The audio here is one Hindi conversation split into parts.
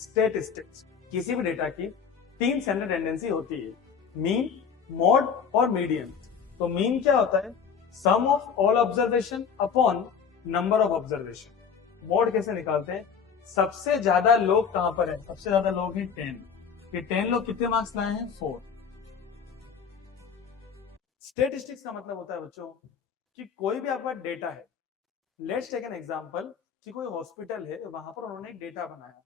स्टैटिस्टिक्स। किसी भी डेटा की तीन सेंट्रल टेंडेंसी होती है, मीन, मॉड और मीडियन। तो मीन क्या होता है? Sum of all observation upon number of observation. Mode कैसे निकालते हैं? सबसे ज्यादा लोग कहां पर है? सबसे ज्यादा लोग हैं 10। ये 10 लोग कितने मार्क्स लाए हैं? 4। स्टैटिस्टिक्स का मतलब होता है बच्चों कि कोई भी आपका डेटा है, लेट्स टेक एन एग्जांपल कि कोई हॉस्पिटल है, वहां पर उन्होंने एक डेटा बनाया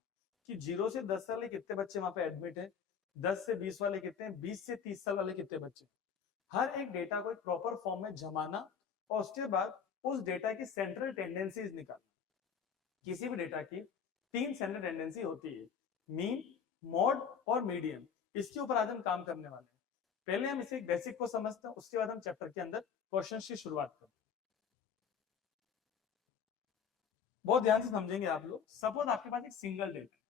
कि 0 से 10 साल वाले कितने बच्चे वहां पे एडमिट है, 10 से 20 वाले कितने, 20 से 30 साल वाले कितने बच्चे। हर एक डेटा को एक प्रॉपर फॉर्म में जमाना और उसके बाद उस डेटा की सेंट्रल टेंडेंसीज निकालना। किसी भी डेटा की तीन सेंट्रल टेंडेंसी होती है, मीन, मॉड और मीडियन। इसके ऊपर आज हम काम करने वाले हैं। पहले हम इसे एक बेसिक को समझते हैं, उसके बाद हम चैप्टर के अंदर क्वेश्चन की शुरुआत करते हैं। बहुत ध्यान से समझेंगे आप लोग। सपोज आपके पास एक सिंगल डेटा।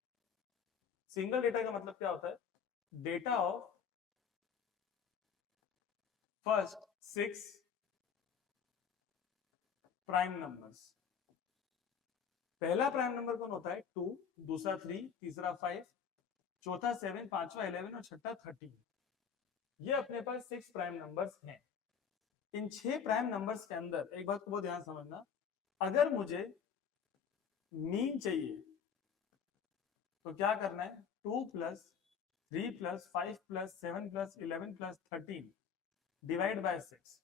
सिंगल डेटा का मतलब क्या होता है? Data of first 6 prime numbers. पहला प्राइम नंबर कौन होता है? 2, दूसरा 3, तीसरा 5, चौथा 7, पांचवा 11 और छठा 13। ये अपने पास 6 प्राइम नंबर्स हैं। इन 6 प्राइम नंबर्स के अंदर एक बात को बहुत ध्यान समझना, अगर मुझे मीन चाहिए तो क्या करना है? 2 plus 3 plus 5 plus 7 plus 11 plus 13 divide by 6।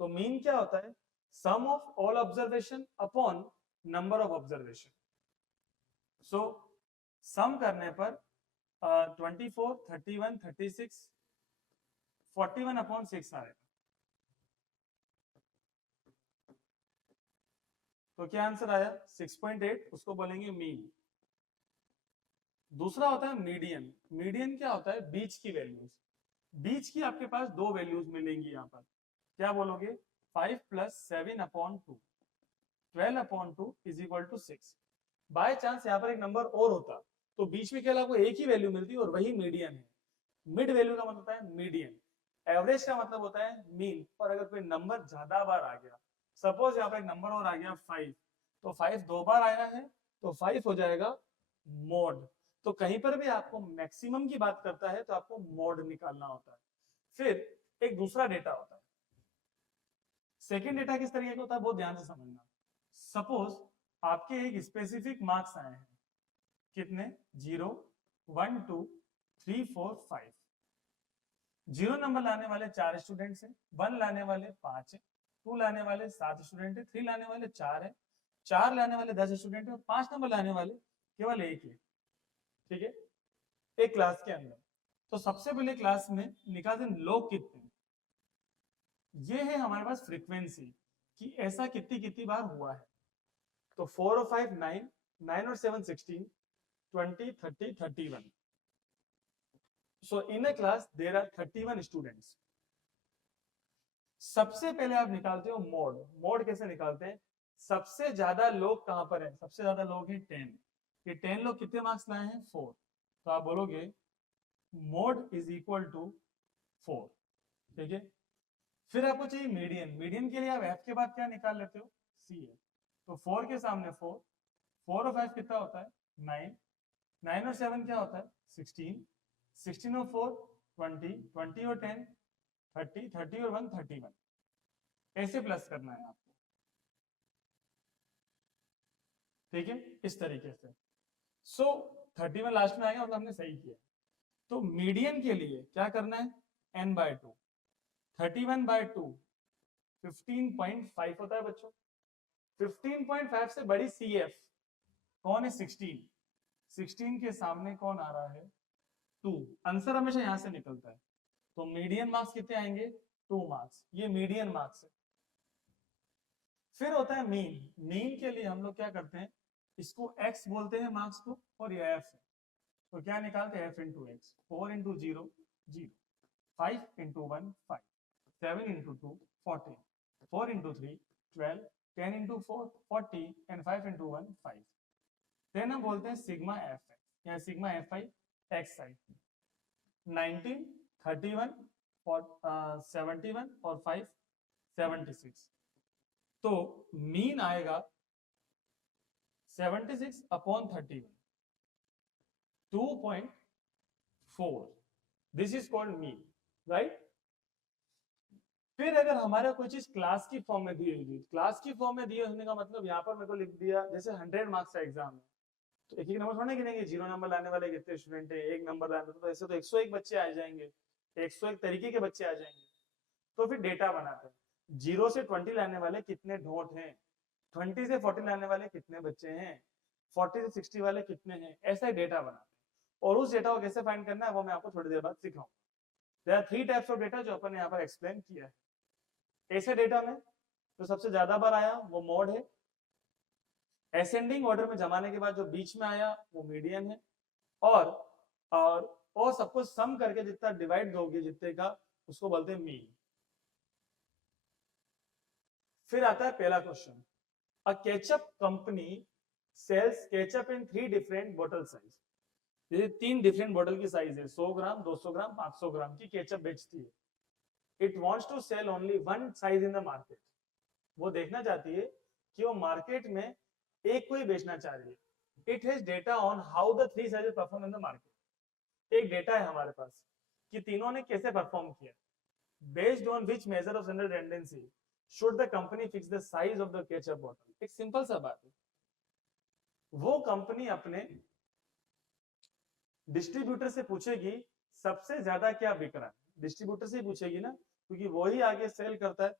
तो मीन क्या होता है? Sum of all observation upon number of observation. So sum करने पर 24, 31, 36, 41 अपॉन 6 आएगा। तो क्या आंसर आया? 6.8। उसको बोलेंगे मीन। दूसरा होता है मीडियन। मीडियन क्या होता है? बीच की वैल्यूज। बीच की आपके पास दो वैल्यूज मिलेंगी यहाँ पर। क्या बोलोगे? 5 plus 7 upon 2, 12 upon 2 is equal to 6। By chance यहाँ पर एक नंबर और होता तो बीच में क्या आपको एक ही वैल्यू मिलती और वही मीडियन है। मिड वैल्यू का मतलब होता है मीडियन, एवरेज का मतलब होता है मीन। और अगर कोई नंबर ज्यादा बार आ गया, सपोज यहाँ पर एक नंबर और आ गया 5, तो 5 दो बार आया है तो 5 हो जाएगा मोड। तो कहीं पर भी आपको मैक्सिमम की बात करता है तो आपको मोड निकालना होता है। फिर एक दूसरा डेटा होता है। सेकेंड डेटा किस तरीके का होता है? बहुत ध्यान से समझना। सपोज आपके एक स्पेसिफिक मार्क्स आए हैं, कितने? 0, 1, 2, 3, 4, 5। 0 नंबर लाने वाले 4 स्टूडेंट्स हैं, 1 लाने वाले 5 है, 2 लाने वाले 7 स्टूडेंट है, 3 लाने वाले 4 है, 4 लाने वाले 10 स्टूडेंट है और 5 नंबर लाने वाले केवल एक है। ठीक है, एक क्लास के अंदर। तो सबसे पहले क्लास में निकालते हैं लोग कितने। ये है हमारे पास फ्रीक्वेंसी कि ऐसा कितनी कितनी बार हुआ है। तो 4 और 5 9, 9 और 7 16, 20, 30, 31। So in a class there are 31 students. सबसे पहले आप निकालते हो मोड। मोड कैसे निकालते हैं? सबसे ज्यादा लोग कहां पर हैं? सबसे ज्यादा लोग हैं 10। ये 10 लोग कितने मार्क्स लाए हैं? 4। तो आप बोलोगे मोड इज इक्वल टू 4। ठीक है, फिर आपको चाहिए मीडियन। मीडियन के लिए आप एफ के बाद क्या निकाल लेते हो? सी है। तो 4 के सामने 4, 4 और 5 कितना होता है? 9, 9 और 7 क्या होता है? 16, 16 और 4 20, 20 और 10 30, 30 और 1 31। ऐसे प्लस करना है आपको। ठीक है, इस तरीके से। सो 31 लास्ट में आएगा, मतलब हमने सही किया। तो मीडियन के लिए क्या करना है? n/2। 31/2 15.5 होता है बच्चों। 15.5 से बड़ी CF कौन है? 16। 16 के सामने कौन आ रहा है? 2। आंसर हमेशा यहां से निकलता है। तो मीडियन मार्क्स कितने आएंगे? 2 मार्क्स। ये मीडियन मार्क्स है। फिर होता है मीन। मीन के लिए हम लोग क्या करते हैं? इसको x बोलते हैं मार्क्स को, और ये f है। तो क्या निकालते हैं? f into X. 4 into 0 0, 5 into 1 5, 7 into 2 14, 4 into 3 12, 10 into 4 40 and 5 into 1 5। Then हम बोलते हैं सिग्मा एफ एक्स या sigma F I X I. 19, 31 और 71 और 5 76। तो मीन आएगा 76 upon 31। 2.4, this is called mean, right. फिर अगर हमारा कोई चीज क्लास की फॉर्म में दी हुई, क्लास की फॉर्म में दिए होने का मतलब यहाँ पर मेरे को लिख दिया, जैसे 100 मार्क्स का एग्जाम है, तो एक एक नंबर थोड़ा गिनेंगे, 0 नंबर लाने वाले कितने स्टूडेंट है, 1 नंबर लाने, तो ऐसे तो 101 बच्चे आ जाएंगे, 101 तरीके के बच्चे आ जाएंगे। तो फिर डेटा बनाते हैं, 0 से 20 लाने वाले कितने ढोट हैं, 20 से 40 लाने वाले कितने बच्चे हैं, 40 से 60 वाले कितने हैं, ऐसा ही डेटा बनाते हैं। और उस डेटा को कैसे फाइंड करना है वो मैं आपको थोड़ी देर बाद सिखाऊंगा। There are 3 types of data जो अपन ने यहाँ पर एक्सप्लेन किया है। ऐसे डेटा में जो सबसे ज्यादा बार आया वो मोड है, असेंडिंग ऑर्डर में जमाने के बाद जो बीच में आया वो मीडियन है, और सबको सम करके जितना डिवाइड दोगे जितने का उसको बोलते हैं मीन। फिर आता है पहला क्वेश्चन, अ केचअप कंपनी सेल्स केचअप इन 3 डिफरेंट बॉटल साइज। ये 3 डिफरेंट बॉटल की साइज है, 100 ग्राम, 200 ग्राम, 500 ग्राम की केचअप बेचती है। It wants to sell only 1 size in the market. वो देखना चाहती है कि वो मार्केट में एक को ही बेचना चाह रही है। It has data on how the 3 sizes perform in the market. एक डेटा है हमारे पास कि तीनों ने कैसे परफॉर्म किया। Based on which measure of standard tendency should the company fix the size of the ketchup bottle. एक सिंपल सा बात है, वो कंपनी अपने डिस्ट्रीब्यूटर से पूछेगी सबसे ज्यादा क्या बिक रहा है, डिस्ट्रीब्यूटर से ही पूछेगी ना, क्योंकि वो ही आगे सेल करता है।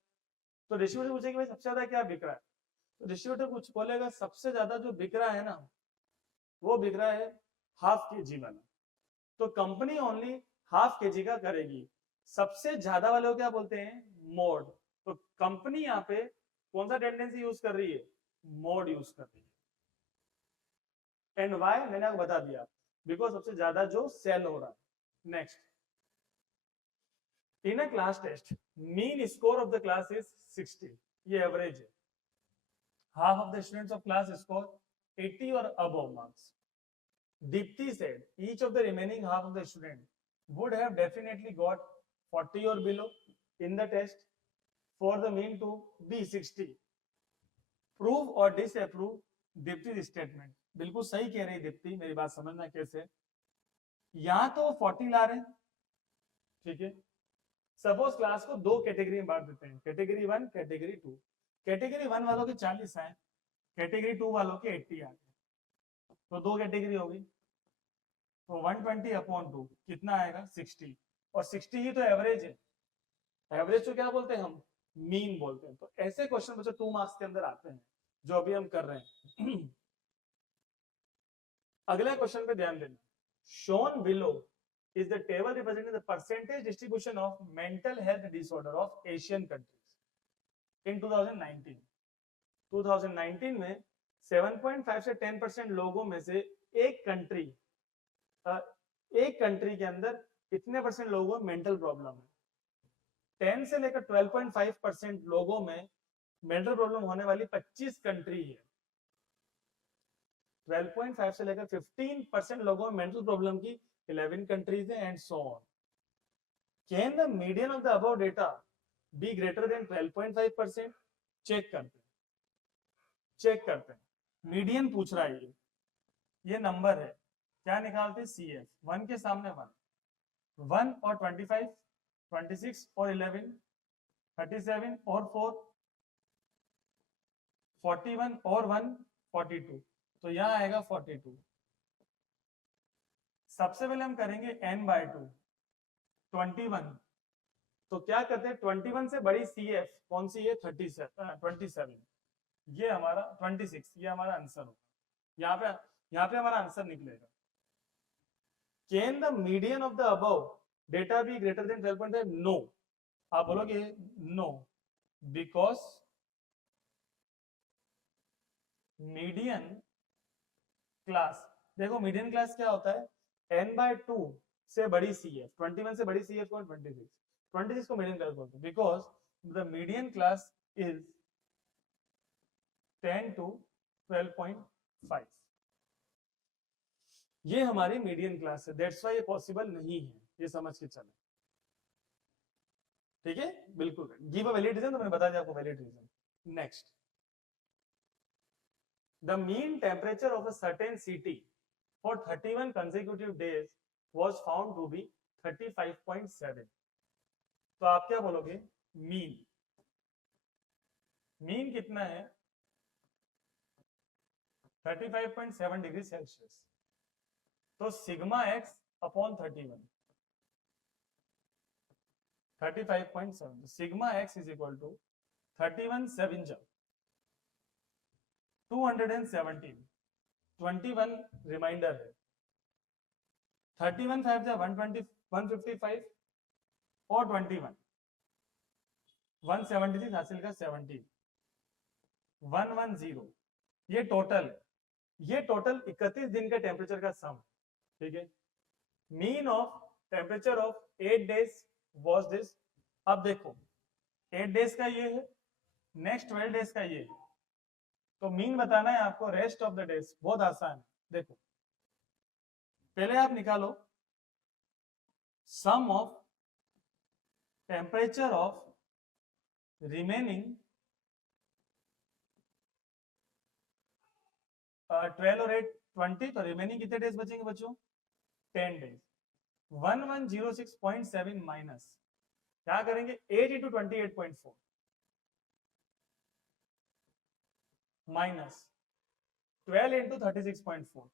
तो डिस्ट्रीब्यूटर पूछेगी भाई सबसे ज्यादा क्या बिक रहा है, तो डिस्ट्रीब्यूटर कुछ बोलेगा सबसे ज्यादा जो बिक रहा है ना वो बिक रहा है हाफ केजी वाला। तो कंपनी ओनली हाफ केजी का करेगी। सबसे ज्यादा वाले को क्या बोलते हैं, मोड। तो कंपनी यहाँ पे कौन सा टेंडेंसी यूज कर रही है, मोड यूज कर रही है। एंड वाई मैंने आपको बता दिया, बिकॉज सबसे ज्यादा जो सेल हो रहा है। Next, in a class test mean score of the class is 60, ये एवरेज है। Half of the students of class score 80 और above marks. Dipti said each of the remaining half of the student would have definitely got 40 or below in the test for the mean to be 60. Prove or disapprove Dipti's statement. बिल्कुल सही कह रही दीप्ति, मेरी बात समझना कैसे। यहां तो 40 ला रहे हैं, ठीक है। सपोज क्लास को 2 कैटेगरी में बांट देते हैं, कैटेगरी 1, कैटेगरी 2। कैटेगरी 1 वालों के 40 आए, कैटेगरी 2 वालों के 80 आए, तो 2 कैटेगरी होगी। तो 120/2 कितना आएगा, 60। और 60 ही तो एवरेज है। एवरेज को क्या बोलते हैं हम, मीन बोलते हैं। तो ऐसे क्वेश्चन बच्चों 2 मार्क्स के अंदर आते हैं जो अभी हम कर रहे हैं। अगले क्वेश्चन पे ध्यान देना, shown below is the table representing the percentage distribution of mental health disorder of Asian countries in 2019. 2019 में 7.5 से 10% लोगों में से एक कंट्री के अंदर कितने परसेंट लोगों में मेंटल प्रॉब्लम है। 10 से लेकर 12.5% लोगों में मेंटल प्रॉब्लम होने वाली 25 कंट्री है। 12.5 से लेकर 15% लोगों में मेंटल प्रॉब्लम की 11 कंट्रीज है, and so on. Can the median of the above data be greater than 12.5%? Check करते हैं। मीडियन पूछ रहा है, ये नंबर है, क्या निकालते, CF। 1 के सामने 1 और 25, 26 और 11, 37 और 4, 41 और 1, 42। तो यहां आएगा 42। सबसे पहले हम करेंगे n/2, 21। तो क्या करते हैं, 21 से बड़ी CF कौन सी है, 27। ये हमारा 26, ये हमारा आंसर होगा। यहाँ पे हमारा आंसर निकलेगा। Can the median of the above data be greater than 12.5? No. आप बोलोगे नो, बिकॉज मीडियन क्लास, देखो मीडियन क्लास क्या होता है, n/2 से बड़ी CF, 21 से बड़ी CF को 26 को मीडियन क्लास बोलते हैं, because the median class is 10 to 12.5। ये हमारी मीडियन क्लास है, दैट्स व्हाई ये पॉसिबल नहीं है, ये समझ के चले, ठीक है। बिल्कुल गिव अ वैलिड रीजन, तो मैंने बता दिया आपको valid reason. Next, the mean temperature of a certain city for 31 consecutive days was found to be 35.7. तो आप क्या बोलोगे? मीन कितना है? 35.7 डिग्री सेल्सियस। तो sigma X upon 35.7, sigma X is equal to 31 7 जा 217, 21 रिमाइंडर है, 31 5 जा 120 155 और 21 176 हासिल का 17 110। ये टोटल 31 दिन का टेम्परेचर का सम, ठीक है। Mean of temperature of 8 days was this. अब देखो 8 डेज का ये है, नेक्स्ट 12 डेज का ये है, तो मीन बताना है आपको रेस्ट ऑफ द डेज। बहुत आसान है, देखो पहले आप निकालो सम ऑफ टेम्परेचर ऑफ रिमेनिंग 12 और 8 20, तो रिमेनिंग कितने डेज बचेंगे बच्चों? 10 डेज। 1106.7 माइनस क्या करेंगे? 8 इंटू 28.4 माइनस 12 इंटू 36.4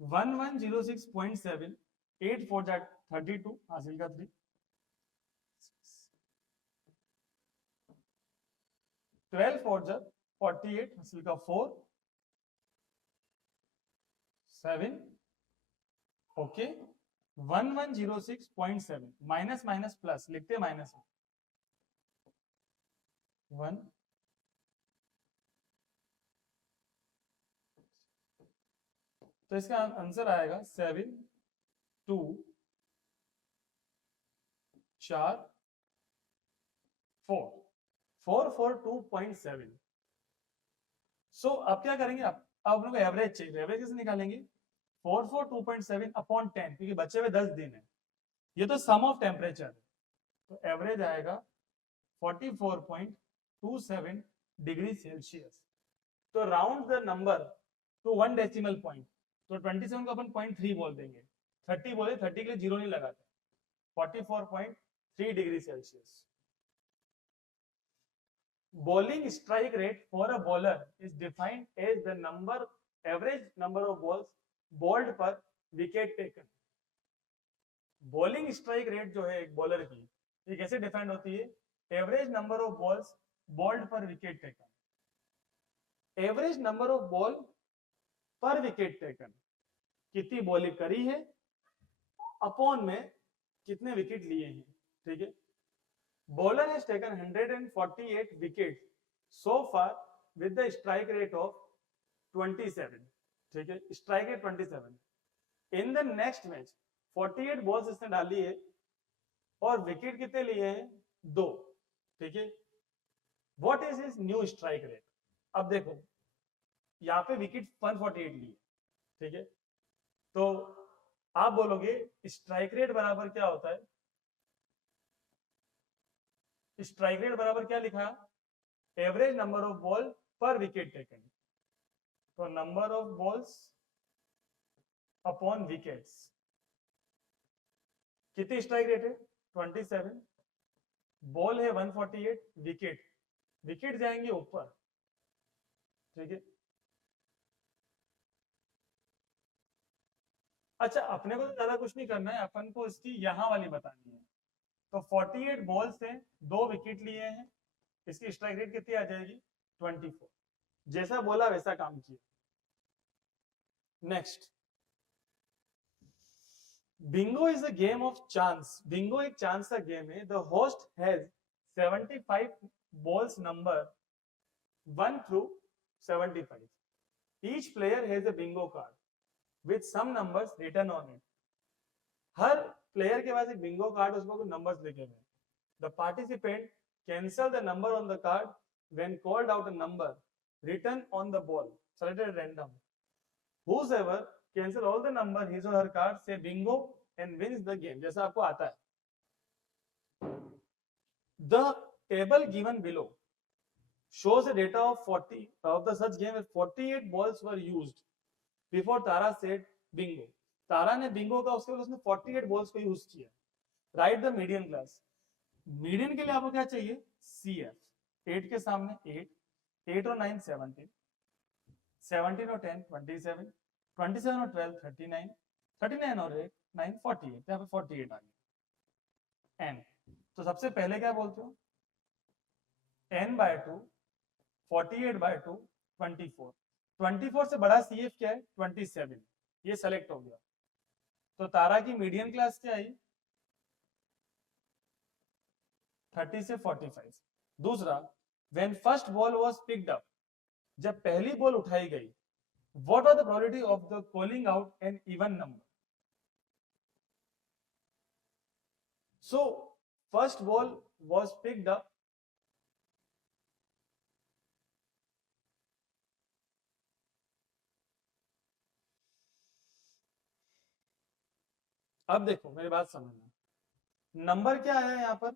1106.7 8 4 जा 32 हासिल का 3 12 4 जा 48 हासिल का 4 7 ओके 1106.7 माइनस माइनस प्लस लिखते माइनस 1 तो इसका आंसर आएगा 7 2 4 4 442.7। सो अब क्या करेंगे? आप लोग एवरेज चाहिए, एवरेज कैसे निकालेंगे? 442.7 अपॉन 10, क्योंकि बच्चे में 10 दिन है, ये तो सम ऑफ टेम्परेचर है, तो एवरेज आएगा 44.27 डिग्री सेल्सियस। तो round the number two 1 decimal point, तो 27 को अपन 0.3 बोल देंगे, 30 बोले 30 के लिए जीरो नहीं लगाते, 44.3 degree Celsius. Bowling strike rate for a bowler is defined as the average number of balls bowled per wicket taken. Bowling strike rate जो है एक बॉलर की, ये कैसे डिफाइंड होती है? Average number of balls bowled per wicket taken. Average number of ball per wicket taken, कितनी बॉलिंग करी है अपॉन में कितने विकेट लिए हैं, ठीक है। Bowler has taken 148 wickets so far with the strike rate of 27, ठीक है, strike rate 27। In the next match 48 balls इसने डाली है और विकेट कितने लिए हैं? 2, ठीक है। What is his new strike rate? अब देखो यहाँ पे विकेट 148 लिए, ठीक है, तो आप बोलोगे स्ट्राइक रेट बराबर क्या होता है? स्ट्राइक रेट बराबर क्या लिखा? Average number of ball per wicket taken, तो number of balls upon wickets. कितनी स्ट्राइक रेट है? 27, बॉल है 148, विकेट जाएंगे ऊपर, ठीक है। अच्छा, अपने को तो ज्यादा कुछ नहीं करना है, अपन को इसकी यहां वाली बतानी है। तो 48 बॉल से 2 विकेट लिए हैं, इसकी स्ट्राइक रेट कितनी आ जाएगी? 24। जैसा बोला वैसा काम किया। Next, Bingo is a game of chance. Bingo एक चांस का गेम है। The host has 75 balls number 1 through 75. Each player has a bingo card with some numbers written on it. Her player के पास एक बिंगो कार्ड, उसमें कुछ नंबर्स लिखे हुए हैं। The participant cancel the number on the card when called out a number written on the ball selected at random. Whoever cancel all the number his or her card say bingo and wins the game. जैसा आपको आता है। The table given below shows the data of 40 of the such game where 48 balls were used before Tara said bingo. तारा ने बिंगो का उसके बाद उसने 48 बॉल्स को यूज किया. Right the median class. Median के लिए आपको क्या चाहिए? CF. 8 के सामने 8, 8 और 9 17, 17 और 10 27, 27 और 12 39, 39 और 8 9 48. यहाँ पे 48 आ गया. n. तो सबसे पहले क्या बोलते हो? n by 2, 48 by 2, 24. 24 से बड़ा CF क्या है? 27. ये सेलेक्ट हो गया. तो तारा की मीडियन क्लास क्या आई? 30 से 45. दूसरा, when first ball was picked up, जब पहली बॉल उठाई गई, what was the probability of the calling out an even number? So first ball was picked up. अब देखो मेरी बात समझना. नंबर क्या है यहाँ पर?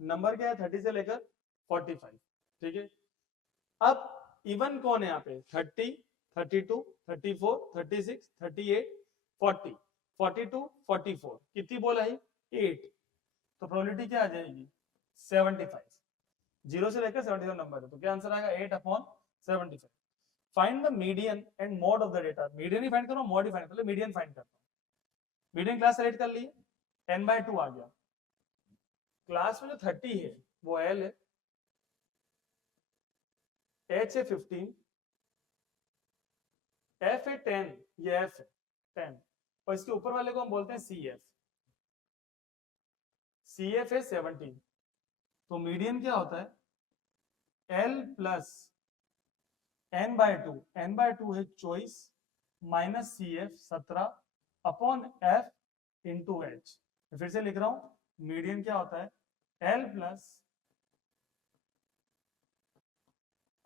नंबर क्या है? 30 से लेकर 45. ठीक है. अब इवन कौन है यहाँ पे? 30, 32, 34, 36, 38, 40, 42, 44. कितनी बॉल आई? 8. तो प्रोबेबिलिटी क्या आ जाएगी? 75. 0 से लेकर 75 नंबर है, तो क्या आंसर आएगा? 8/75. Find the median and mode of the data. Median he find करो, मोड ही फाइंड करो. मीडियन फाइंड करता हूं. मीडियन क्लास सेलेक्ट कर ली, n/2 आ गया. क्लास में जो 30 है वो L है, H है 15, F है 10, ये F है 10, और इसके ऊपर वाले को हम बोलते हैं CF. CF है 17. तो मीडियन क्या होता है? L plus n/2. n/2 है 24 minus CF 17 upon F into H. फिर से लिख रहा हूं, मीडियन क्या होता है? L plus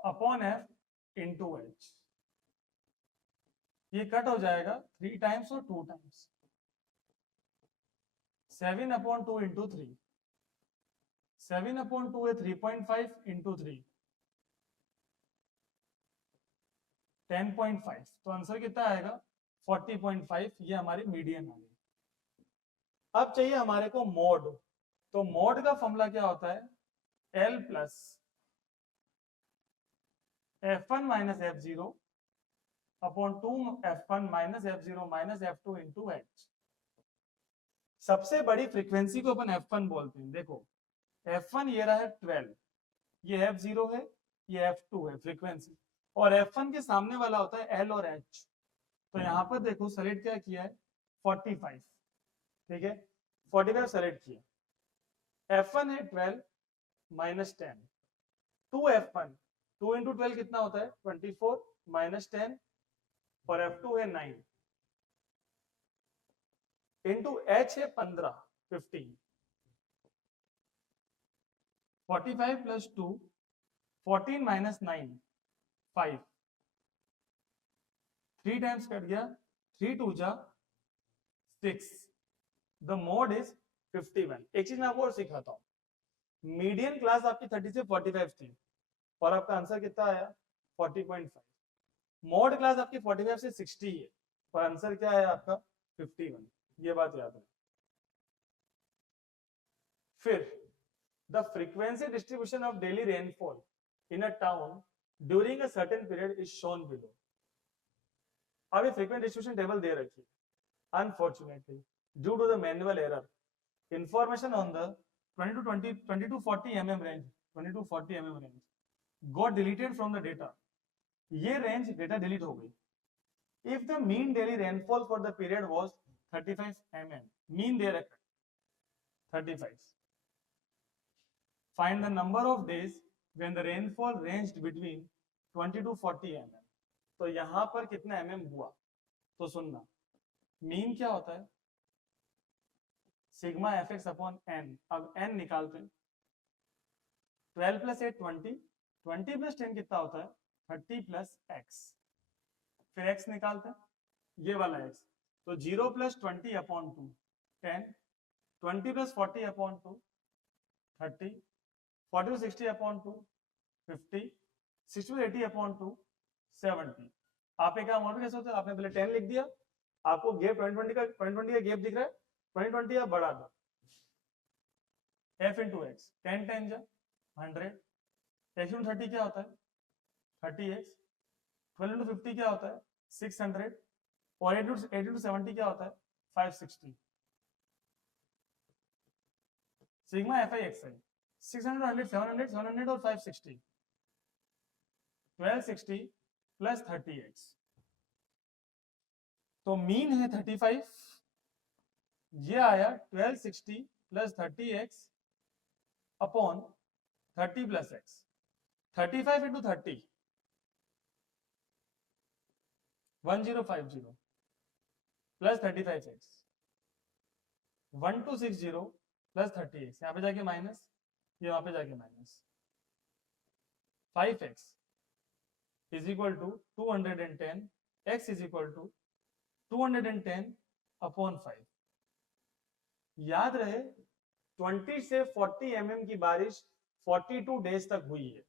upon F into H. ये कट हो जाएगा 3 टाइम्स और 2 टाइम्स. 7/2 इंटू 3. 7/2 है 3.5 इंटू 3, 10.5. तो आंसर कितना आएगा? 40.5. ये हमारी मीडियन आ गई. अब चाहिए हमारे को मोड. तो मोड का फॉर्मूला क्या होता है? L plus F1 minus F0 upon 2 F1 minus F0 minus F2 into H. सबसे बड़ी फ्रीक्वेंसी को अपन F1 बोलते हैं. देखो F1 ये रहा है 12, ये F0 है, ये F2 है फ्रीक्वेंसी, और F1 के सामने वाला होता है L और H. तो यहाँ पर देखो सेलेक्ट क्या किया है? 45. ठीक है, 45 सेलेक्ट किया. F1 है 12 माइनस 10, 2F1, 2 इंटू 12 कितना होता है? 24 माइनस 10, और F2 है 9 इंटू H है 15, 15. 45 प्लस 2, 14 माइनस 9, 5. 3 टाइम्स कट गया, 3 2 जा 6. The mode is 51. एक चीज मैं आपको और सिखाता हूँ. मीडियन क्लास आपकी 30 से 45 थी, और आपका आंसर कितना आया? 40.5. मोड क्लास आपकी 45 से 60 है, और आंसर क्या है आपका? 51. ये बात याद है. फिर the frequency distribution of daily rainfall in a town during a certain period is shown below. अब ये फ्रीक्वेंसी डिस्ट्रीब्यूशन टेबल दे रखी है. Unfortunately due to the manual error, information on the 20 to 40 mm range, 20 to 40 mm range got deleted from the data. ये रेंज डेटा डिलीट हो गई. If the mean daily rainfall for the period was 35 mm, mean they रखा 35. Find the number of days when the rainfall ranged between 20 to 40 mm. तो यहां पर कितना mm हुआ? तो सुनना, मीन क्या होता है? Sigma fx upon n. अब n निकालते हैं. 12 प्लस 8 20, 20 प्लस 10 कितना होता है? 30 प्लस x. फिर x निकालते हैं, ये वाला x. तो 0 plus 20 upon 2 10, 20 plus 40 upon 2 30, 40 to 60 upon 2 50, 60 plus 80 upon 2, 70. आपने क्या मॉडल कैसे होता है, आपने पहले 10 लिख दिया, आपको गैप 2020 का गैप दिख रहा है, 2020 आप बढ़ा दो, f into x, 10 10 जा 100, x into 30 क्या होता है 30x, 12 into 50 क्या होता है 600, और 8 into 70 क्या होता है 560. सिग्मा fi xi 600 100 700 700 और 560, 1260 प्लस 30x, तो मीन है 35, ये आया 1260 plus 30x upon 30 plus x, 35 into 30 1050 plus 35x 1260 plus 30x, यहाँ पे जाके माइनस, ये वहां पे जाके minus, 5x is equal to 210, x is equal to 210 upon 5. याद रहे 20 से 40 mm की बारिश 42 डेज तक हुई है.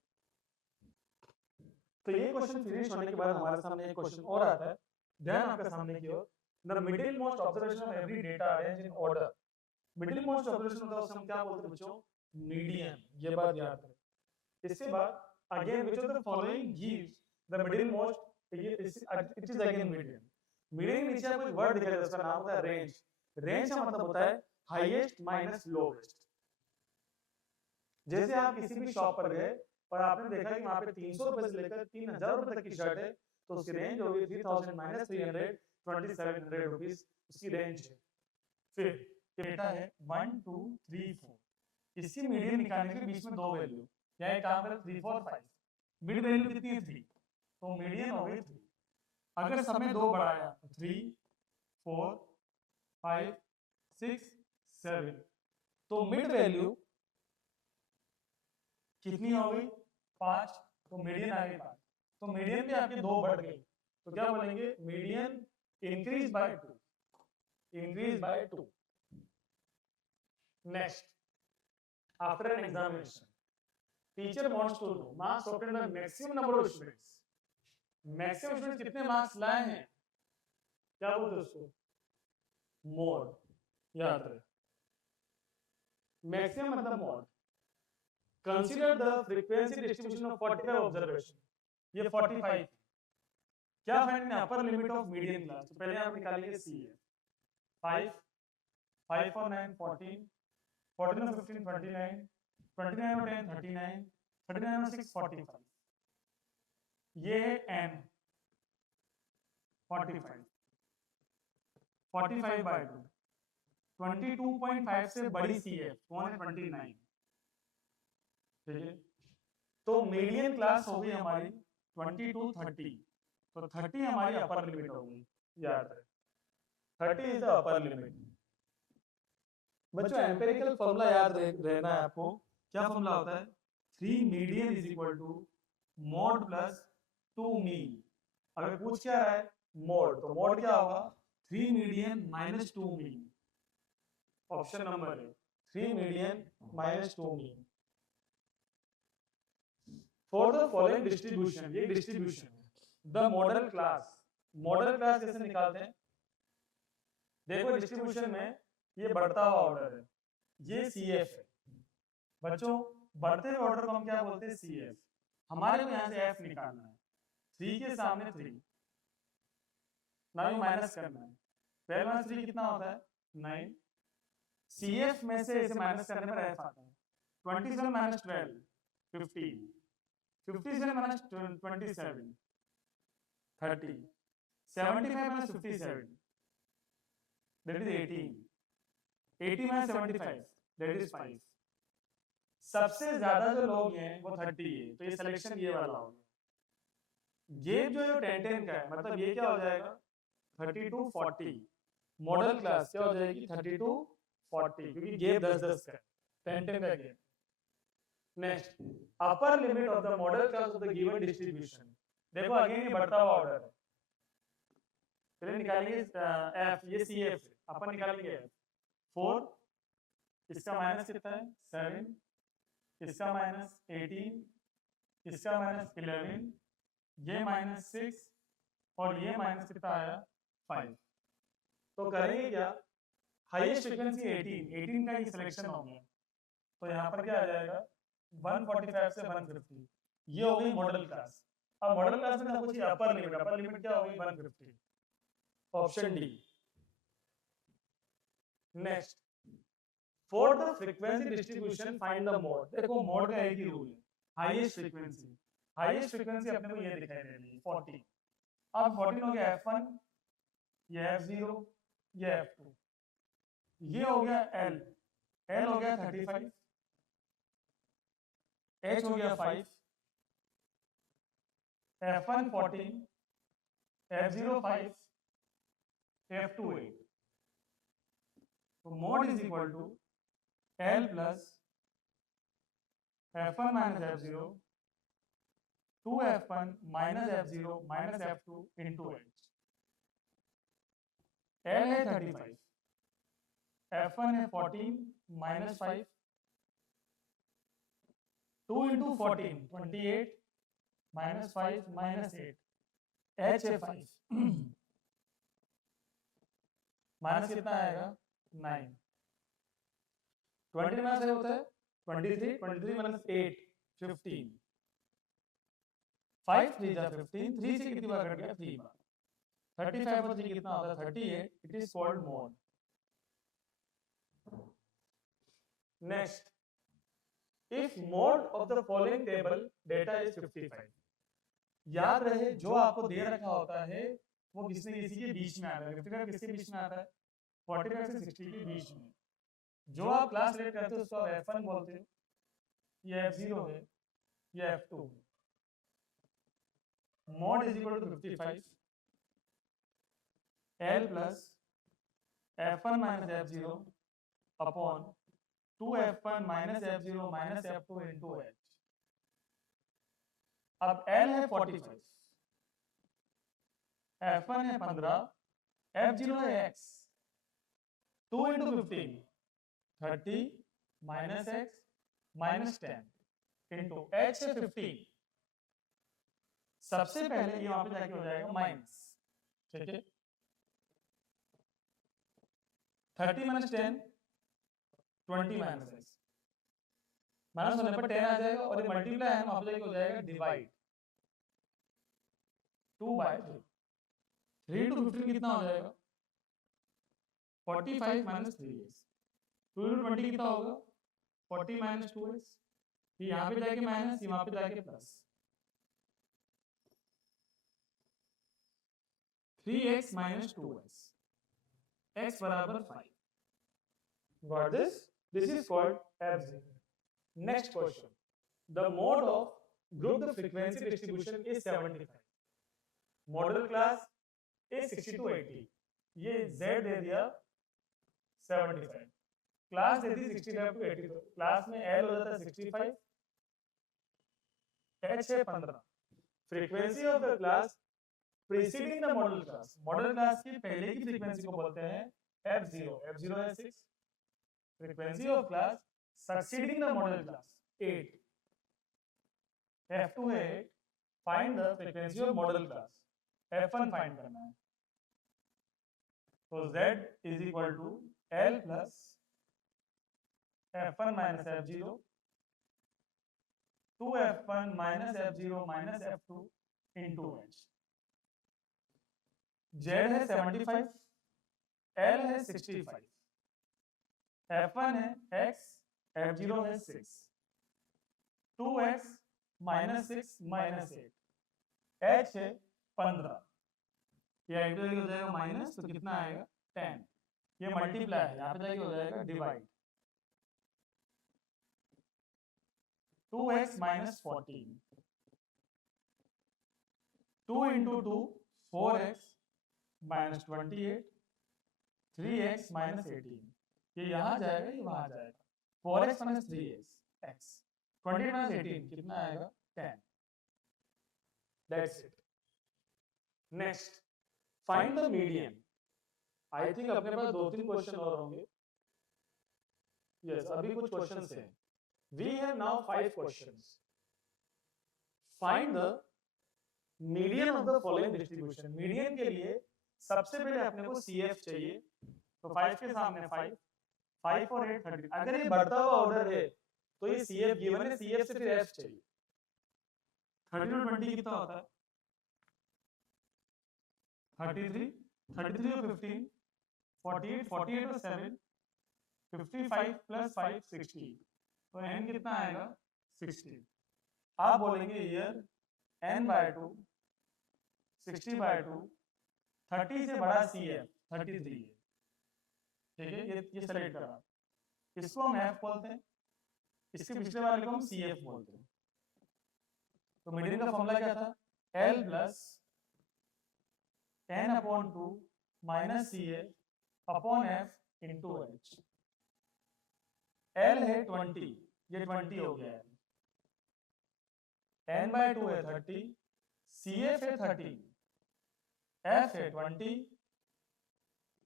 तो ये क्वेश्चन फिनिश होने के बाद हमारे सामने एक क्वेश्चन और आता है, ध्यान आपके सामने की ओर. The middle most observation of every data arranged in order. Middle most observation मतलब हम क्या बोलते हैं बच्चों, मीडियन. ये बात याद रहे. इसके बाद again which of the following gives the middle most, it is again median. Median के नीचे आपको एक वर्ड दिखाई देगा, उसका नाम होता है रेंज. रेंज का मतलब होता है हाईएस्ट माइनस लोवेस्ट. जैसे आप किसी भी शॉप पर गए और आपने देखा कि वहां पे 300 रुपए से लेकर 3000 रुपए तक की शर्ट है, तो उसकी रेंज होगी 3000 माइनस 300 2700 रुपीस उसकी रेंज है. फिर डेटा है 1 2 3 4, इसकी मीडियन निकालने के बीच में दो वैल्यू, या एक काम करें 3 4 5, मिड वैल्यू कितनी है 3, तो मीडियन हो गई 3. अगर सब में दो बढ़ाया 3 4 5 6 7, तो मिड वैल्यू कितनी हो गई 5, तो मीडियन आ गई 5. तो मीडियन भी आपकी दो बढ़ गई, तो क्या बोलेंगे median increase by 2, increase by 2. Next, after an examination teacher wants to know marks obtained by maximum number of students. Maximum students कितने मार्क्स लाए हैं, क्या बोलते हैं उसको, मोड. याद रहे मैक्सिमम मतलब mode. Consider the frequency distribution of 45 observation. ये 45 क्या फाइंड है upper limit of median class. तो पहले आप निकालेंगे सी है 5 5 और 9 14, 14 और 15 29, 29 और 10 39, 39 और 6 45, ये है n 45, 45 बाय 2, 22.5 से बड़ी सी है कौन है 29. ठीक है, तो मीडियन क्लास हो गई हमारी 22 30, तो 30 हमारी अपर लिमिट हो गई. याद है 30 इज द अपर लिमिट. बच्चों एम्पिरिकल फॉर्मूला याद रहना है आपको. क्या फॉर्मूला होता है 3 median is equal to mode plus 2 mean. अगर पूछ क्या रहा है मोड, तो मोड क्या होगा 3 median minus 2 mean. Option number है 3 median minus 2 mean. For the following distribution, ये डिस्ट्रीब्यूशन है. The modal class, model class कैसे निकालते हैं, देखो डिस्ट्रीब्यूशन में ये बढ़ता हुआ ऑर्डर है, ये CF है. बच्चों बढ़ते हुए ऑर्डर को हम क्या बोलते हैं CF. हमारे को यहाँ से F निकालना है, 3 के सामने 3, ना माइनस करना है. 12 माइनस 3 कितना होता है 9. CF में से इसे माइनस करने पर F आता है. 27 minus 12 15, 57 minus 27 30, 75 minus 57 that is 18, 80 minus 75 that is 5. सबसे ज्यादा जो लोग हैं वो 30 है, तो ये सिलेक्शन ये वाला हो गया. गेप जो है 10 10 का है, मतलब ये क्या हो जाएगा 32 40. मॉडल क्लास क्या हो जाएगी 32 40, क्योंकि गेप 10 10 का है, 10 10 का gap. Next, upper limit of the modal class of the given distribution. देखो अगेन ये बढ़ता हुआ ऑर्डर है. पहले निकालेंगे F, ये CF है, अपन निकालेंगे F 4, इसका माइनस कितना है 7, इसका माइनस 18, इसका -11, ये -6 और ये माइनस कितना आया 5। तो करेंगे क्या, हाईएस्ट फ्रीक्वेंसी 18 का ही सिलेक्शन हो गया, तो यहाँ पर क्या आ जाएगा 145 से 150, ये हो गई मॉडल क्लास। अब मॉडल क्लास में आपको चाहिए अपर लिमिट क्या होगी 150, option D. Next, for the frequency distribution find the mode. देखो मोड का एक ही रूल है, हाईएस्ट फ्रीक्वेंसी। हाईएस्ट फ्रीक्वेंसी अपने को ये दिखाई दे रही है 40। अब 14 हो गया f1, ये f0, ये f2, ये हो गया l हो गया 35, h हो गया 5, f1 14, f0 5, f2 8। तो mode is equal to l plus f1 minus f0 2f1 minus f0 minus f2 into h। l है 35, f1 है 14 minus 5, 2 into 14 28 minus 5 minus 8, h है 5 माइनस कितना आएगा 9, 20 माइनस होता है 23 माइनस 8 15, 5 3 जा 15, 3 से कितनी बार कट गया 3 बार, 35 और 3 कितना होता है 38। It is called mode. Next, if mode of the following table data is 55। याद रहे जो आपको दे रखा होता है वो किसी न किसी के बीच में आता है। 55 किसके बीच में आता है 45 से 60 के बीच में। जो आप क्लास सेलेक्ट करते हो उसको आप f1 बोलते हो, ये f0 है, ये f2 है। Mode is equal to 55 l plus f1 minus f0 upon 2f1 minus f0 minus f2 into h। अब l है 45, f1 है 15, f0 है x, 2 into 15 30 minus x minus 10 into h है 15। सबसे पहले ये वहां पे जाके हो जाएगा माइनस, ठीक है। 30 माइनस 10 20 माइनस x, माइनस होने पर 10 आ जाएगा और ये मल्टीप्लाई है वहां पे जाके हो जाएगा डिवाइड 2/3। 3 इंटू 15 कितना हो जाएगा 45 माइनस 3x, 2 इंटू 20 कितना होगा 40 माइनस 2x, ये यहाँ पे जाके माइनस, यहाँ पे जाके plus 3x minus 2x, x बराबर 5। Got this? This is called f0. Next question. The mode of group the frequency distribution is 75. Model class is 60 to 80. ये z दे दिया 75, क्लास दे दी 65 to 80। तो क्लास में l हो जाता है 65, h है 15। Frequency of the class preceding the modal class, model class की पहले की फ्रीक्वेंसी को बोलते हैं f0, f0 है 6। Frequency of class succeeding the modal class 8, f2 है 8। Find the frequency of modal class, f1 find करना है। तो z is equal to l plus f1 minus f0 2f1 minus f0 minus f2 into h। z है 75, l है 65, f1 है x, f0 है 6, 2x माइनस 6 माइनस 8, h है 15। ये इंटू हो जाएगा माइनस, तो कितना आएगा 10। ये मल्टीप्लाई है, यहाँ पे जाके हो जाएगा divide 2x minus 14, 2 into 2 4x minus 28, 3x minus 18। ये यहाँ जाएगा, ये वहां जाएगा, 4x माइनस 3x, 20 माइनस 18 कितना आएगा 10। That's it. Next, find the median. I think अपने पास 2-3 क्वेश्चन और होंगे। Yes, अभी कुछ क्वेश्चंस हैं। We have now 5 questions. Find the median of the following distribution. Median के लिए सबसे पहले अपने को CF चाहिए, तो 5 के सामने 5, 5 और 8 30। अगर ये बढ़ता हुआ ऑर्डर है तो ये CF गिवन है, CF से फिर F चाहिए। 13 और 20 कितना होता है? 33, 33 और 15, 48, 48 और 7, 55 प्लस 5 60। तो n कितना आएगा? 60। आप बोलेंगे हियर n बाय 2, 60 बाय 2, 30 से बड़ा CF 33 है, ठीक है, ये सेलेक्ट करा। इसको हम F बोलते हैं, इसके पिछले वाले को हम CF बोलते हैं। तो मीडियन का फॉर्मूला क्या था? L plus n upon 2 minus CF upon F into H। L है 20, ये 20 हो गया है, n बाय 2 है 30, CF है 30, F है 20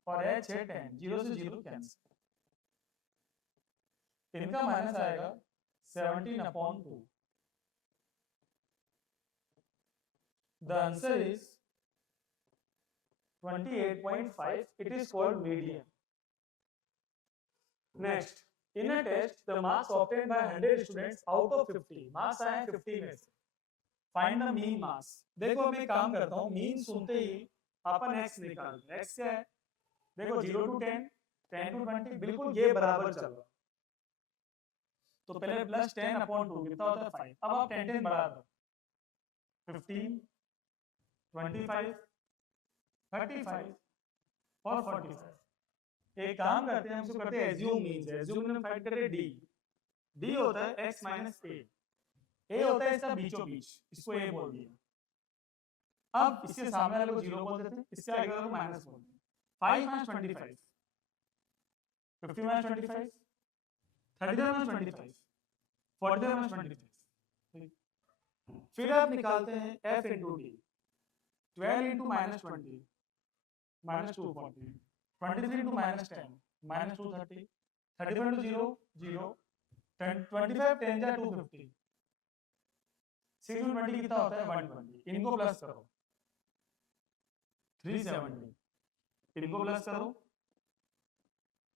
और H है 10, 0 से 0 कैंसिल। इनका माइनस आएगा 17 upon 2। The answer is 28.5. It is called median. Next, in a test, the marks obtained by 100 students out of 50. Marks आए 50 में से। Find the mean marks. देखो मैं काम करता हूँ, mean सुनते ही अपन x निकालते हैं। x क्या है? देखो 0 to 10, 10 to 20, बिल्कुल ये बराबर चल रहा। तो पहले प्लस 10 अपॉन 2 कितना होता है? 5। अब आप 10 10 बढ़ा दो, 15, 25, 35 और 45। एक काम करते हैं, हम इसको करते हैं एज्यूम मींस। एज्यूम में हम फाइंड करें डी। डी होता है x माइनस ए होता है इसका बीचों बीच, इसको ए बोल दिया। अब इसके सामने वाले को 0 बोल देते हैं, इससे आगे वाले को माइनस बोल देते हैं। 5 माइनस 25, 50 माइनस 25, 30 माइनस 25, 40 माइनस 25। फिर आप निकालते हैं f into D. 12 into minus 20, minus 240, 23 into minus 10, minus 230, 31 into 0, 0, 25 10 जा 250, 6 इंटू 20 कितना होता है? 120। इनको प्लस करो, 370, इनको प्लस करो,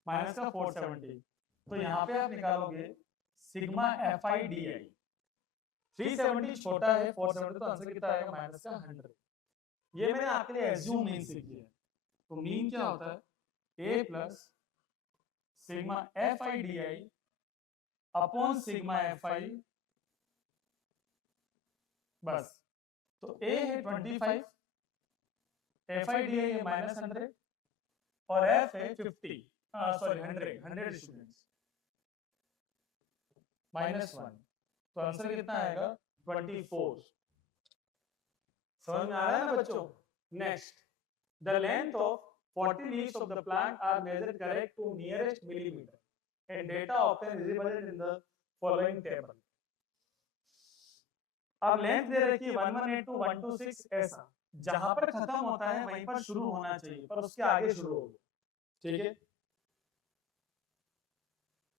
माइनस का 470। तो यहाँ पे आप निकालोगे सिग्मा FIDI। 370 छोटा है 470, तो आंसर कितना आएगा? माइनस का 100। ये मैंने आपके लिए एज्यूम मीन से किया है। तो मीन क्या होता है? A plus sigma FIDI upon sigma FI, बस। तो A है 25, FIDI है माइनस 100 और F है 50, सॉरी 100 स्टूडेंट्स, माइनस 1। तो आंसर कितना आएगा? 24। समझ में आ रहा है ना बच्चों? Next, the length of 40 leaves of the plant are measured correct to nearest millimeter, and data obtained is represented in the following table. अब लेंथ दे रखी है 118 to 126, ऐसा जहां पर खत्म होता है वहीं पर शुरू होना चाहिए, पर उसके आगे शुरू होगा, ठीक है।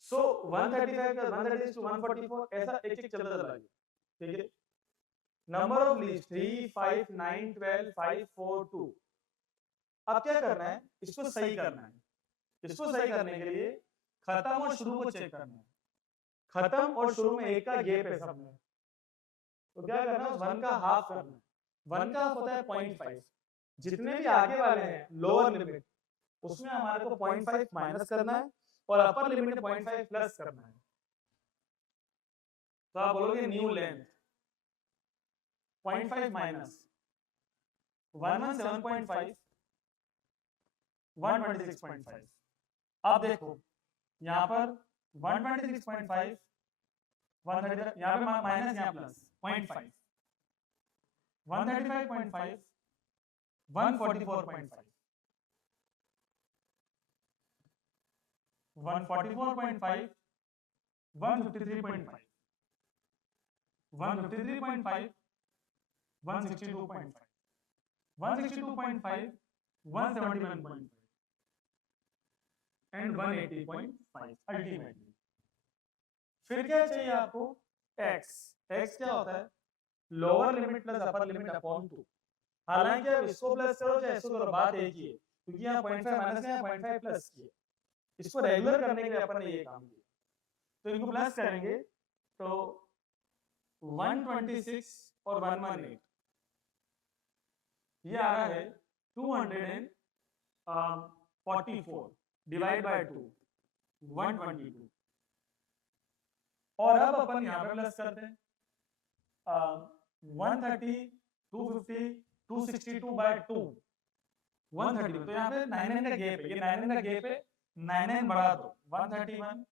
सो 135 का 136 to 144, ऐसा एक एक चलता चला गया, ठीक है। Number of leaves 3, 5, 9, 12, 5, 4, 2। अब क्या करना है? इसको सही करना है। इसको सही करने के लिए खत्म और शुरू को चेक करना है। खत्म और शुरू में एक का गैप है सब में, तो क्या करना है? उस 1 का हाफ करना है। 1 का हाफ होता है 0.5। जितने भी आगे वाले हैं लोअर लिमिट, उसमें हमारे को 0.5 माइनस करना है और अपर लिमिट में 0.5 प्लस करना है। तो आप बोलोगे न्यू लेंथ 0.5 माइनस 117.5, 126.5। अब देखो यहाँ पर 126.5, 130, यहाँ पे माइनस, यहाँ प्लस 0.5, 135.5, 144.5, 144.5, 153.5, 153.5, 162.5, 162.5, 171.5 and 180.5 अल्टीमेटली। फिर क्या चाहिए आपको? x। x क्या होता है? Lower limit plus upper limit upon 2। हालांकि अब इसको प्लस करो चाहे इसको करो, बात एक ही है, क्योंकि यहाँ 0.5 माइनस है, 0.5 प्लस किया। इसको रेगुलर करने के लिए अपन ने ये काम किया, तो इनको प्लस करेंगे तो 126 और 118 ये आ रहा है 244 डिवाइड बाय 2 122। और अब अपन यहाँ पे प्लस करते हैं 130 250 262 बाय 2 130। तो यहाँ पे 99 का गैप है, ये 99 का गैप है, 99 बढ़ा दो 131